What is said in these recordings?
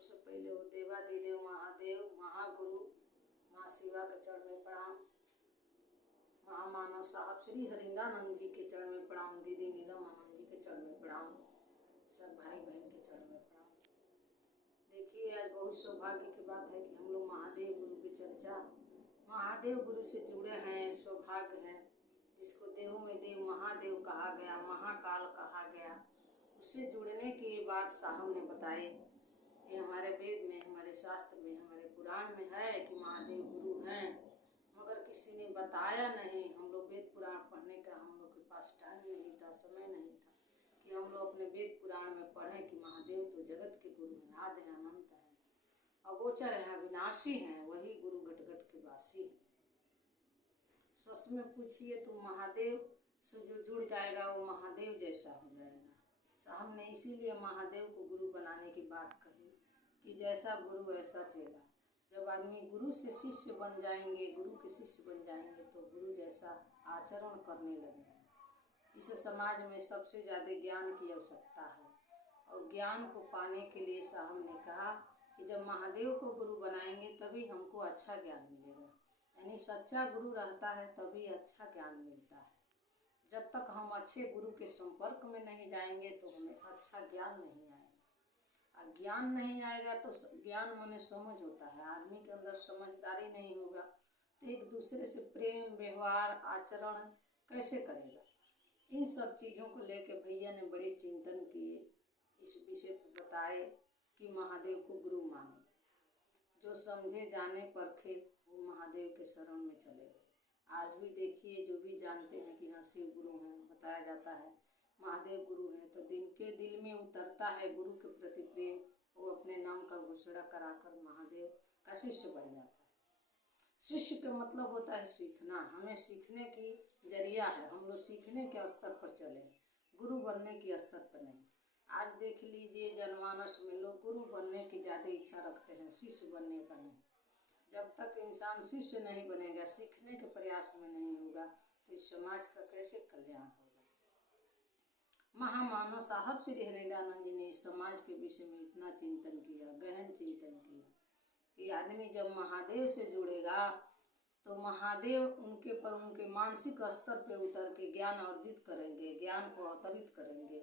सबसे पहले वो देवाधिदेव महादेव महागुरु माँ शिवा के चरण में प्रणाम, महामानव साहब श्री हरिंदानंद जी के चरण में प्रणाम, दीदी नीलम आनंद जी के चरण में प्रणाम, सब भाई बहन के चरण में प्रणाम। देखिए आज बहुत सौभाग्य की बात है कि हम लोग महादेव गुरु की चर्चा, महादेव गुरु से जुड़े हैं। सौभाग्य है जिसको देव में देव महादेव कहा गया, महाकाल कहा गया, उससे जुड़ने की ये बात साहब ने बताई। ये हमारे वेद में, हमारे शास्त्र में, हमारे पुराण में है कि महादेव गुरु हैं, मगर किसी ने बताया नहीं। हम लोग वेद पुराण पढ़ने का हम लोग के पास टाइम नहीं था, समय नहीं था कि हम लोग अपने वेद पुराण में पढ़ें कि महादेव तो जगत के गुरु हैं, आदि हैं, अनंत हैं, अगोचर हैं, अविनाशी हैं, वही गुरु घट घट के वासी हैं। सच में पूछिए तो महादेव से जो जुड़ जाएगा वो महादेव जैसा हो जाएगा। साहब ने इसीलिए महादेव को गुरु बनाने की बात कही कि जैसा गुरु वैसा चेला। जब आदमी गुरु से शिष्य बन जाएंगे, गुरु के शिष्य बन जाएंगे तो गुरु जैसा आचरण करने लगेंगे। इस समाज में सबसे ज़्यादा ज्ञान की आवश्यकता है और ज्ञान को पाने के लिए साहब ने कहा कि जब महादेव को गुरु बनाएंगे तभी हमको अच्छा ज्ञान मिलेगा। यानी सच्चा गुरु रहता है तभी अच्छा ज्ञान मिलता है। जब तक हम अच्छे गुरु के संपर्क में नहीं जाएंगे तो हमें अच्छा ज्ञान नहीं आएगा। और ज्ञान नहीं आएगा तो ज्ञान माने समझ होता है। आदमी के अंदर समझदारी नहीं होगा तो एक दूसरे से प्रेम व्यवहार आचरण कैसे करेगा। इन सब चीज़ों को लेके भैया ने बड़े चिंतन किए, इस विषय पर बताए कि महादेव को गुरु माने। जो समझे जाने परखे वो महादेव के शरण में चले गए। आज भी देखिए जो भी जानते हैं कि हाँ शिव गुरु हैं, बताया जाता है महादेव गुरु हैं, तो दिल में उतरता है गुरु के प्रति प्रेम, वो अपने नाम का घोषणा कराकर महादेव का शिष्य बन जाता है। शिष्य का मतलब होता है सीखना। हमें सीखने की जरिया है, हम लोग सीखने के स्तर पर चले, गुरु बनने के स्तर पर नहीं। आज देख लीजिए जनमानस में लोग गुरु बनने की ज़्यादा इच्छा रखते हैं, शिष्य बनने का नहीं। जब तक इंसान शिष्य नहीं बनेगा, सीखने के प्रयास में नहीं होगा तो इस समाज का कैसे कल्याण होगा। महामानव साहब श्री हरिंदानंद जी ने इस समाज के विषय में इतना चिंतन किया, गहन चिंतन किया कि आदमी जब महादेव से जुड़ेगा तो महादेव उनके पर उनके मानसिक स्तर पे उतर के ज्ञान अर्जित करेंगे, ज्ञान को अवतरित करेंगे।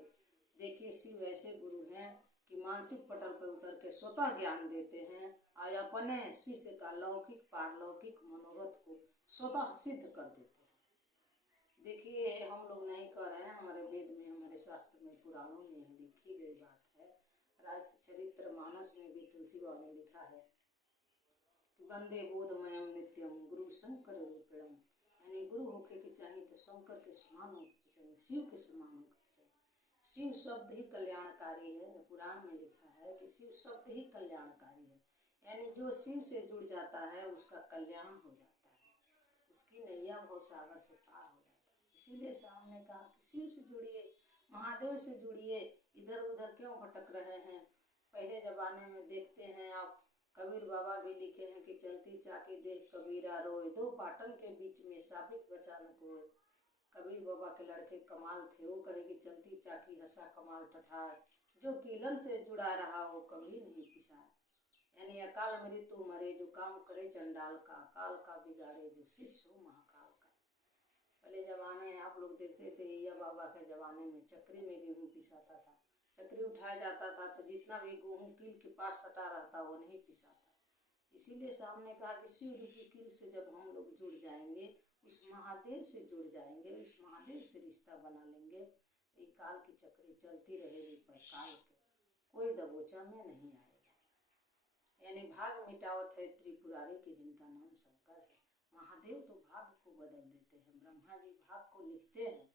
देखिए शिव ऐसे गुरु हैं कि मानसिक पटल पर उतर के स्वतः ज्ञान देते हैं और अपने शिष्य का लौकिक पारलौकिक मनोरथ को स्वतः सिद्ध कर देते हैं। देखिए हम लोग नहीं कर रहे हैं, हमारे वेद में, हमारे शास्त्र में, पुराणों में लिखी गई बात है। राजचरित्र मानस में भी तुलसी बाबा ने लिखा है कि वंदे बोधमयम नित्यम गुरु शंकर रूपेणम। यानी गुरु होके के चाहिए तो शंकर के समान होके चाहिए, शिव के समान होके चाहिए। शिव शब्द ही कल्याणकारी है। पुराण में लिखा है कि शिव शब्द ही कल्याणकारी है। यानी जो शिव से जुड़ जाता है उसका कल्याण हो जाता है, उसकी नैया भव सागर से पार हो जाता है। इसीलिए साहब ने कहा कि शिव से जुड़िए, महादेव से जुड़िए, इधर उधर क्यों भटक रहे हैं। पहले ज़माने में देखते हैं आप, कबीर बाबा भी लिखे हैं कि चलती चाकी देख कबीरा रोए, दो पाटन के बीच में साबिक बचा न कोई। कबीर बाबा के लड़के कमाल थे, वो कहे कि चलती चाकी हंसा कमाल ठठार, जो कीलन से जुड़ा रहा वो कभी नहीं पिसाए। यानी अकाल मृत्यु मरे जो काम करे चंडाल का, काल का बिगाड़े जो शिष्य हो महाकाल का। पहले ज़माने में आप लोग देखते थे, या बाबा के ज़माने में चक्री में गेहूँ पिसाता था, चक्री उठाया जाता था तो जितना भी गेहूँ कील के पास सटा रहता वो नहीं पिसाता। इसीलिए सामने कहा कि शिव रूपी कील से जब हम लोग जुड़ जाएंगे, उस महादेव से जुड़ जाएंगे, उस महादेव से रिश्ता बना लेंगे, तो काल की चक्री चलती रहेगी पर काल के कोई दबोचा में नहीं आएगा। यानी भाग मिटावत है त्रिपुरारी की जिनका नाम शंकर है। महादेव तो भाग को बदल देते हैं, ब्रह्मा जी भाग को लिखते हैं,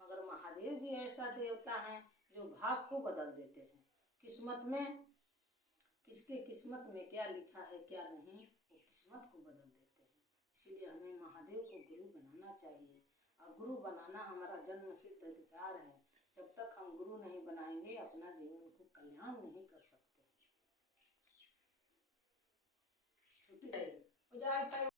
मगर महादेव जी ऐसा देवता हैं जो भाग को बदल देते हैं। किस्मत में किसके किस्मत में क्या लिखा है क्या नहीं, वो किस्मत को बदल देते हैं। इसीलिए हमें महादेव को गुरु बनाना चाहिए और गुरु बनाना हमारा जन्म सिद्ध अधिकार है। जब तक हम गुरु नहीं बनाएंगे अपना जीवन को कल्याण नहीं कर सकते।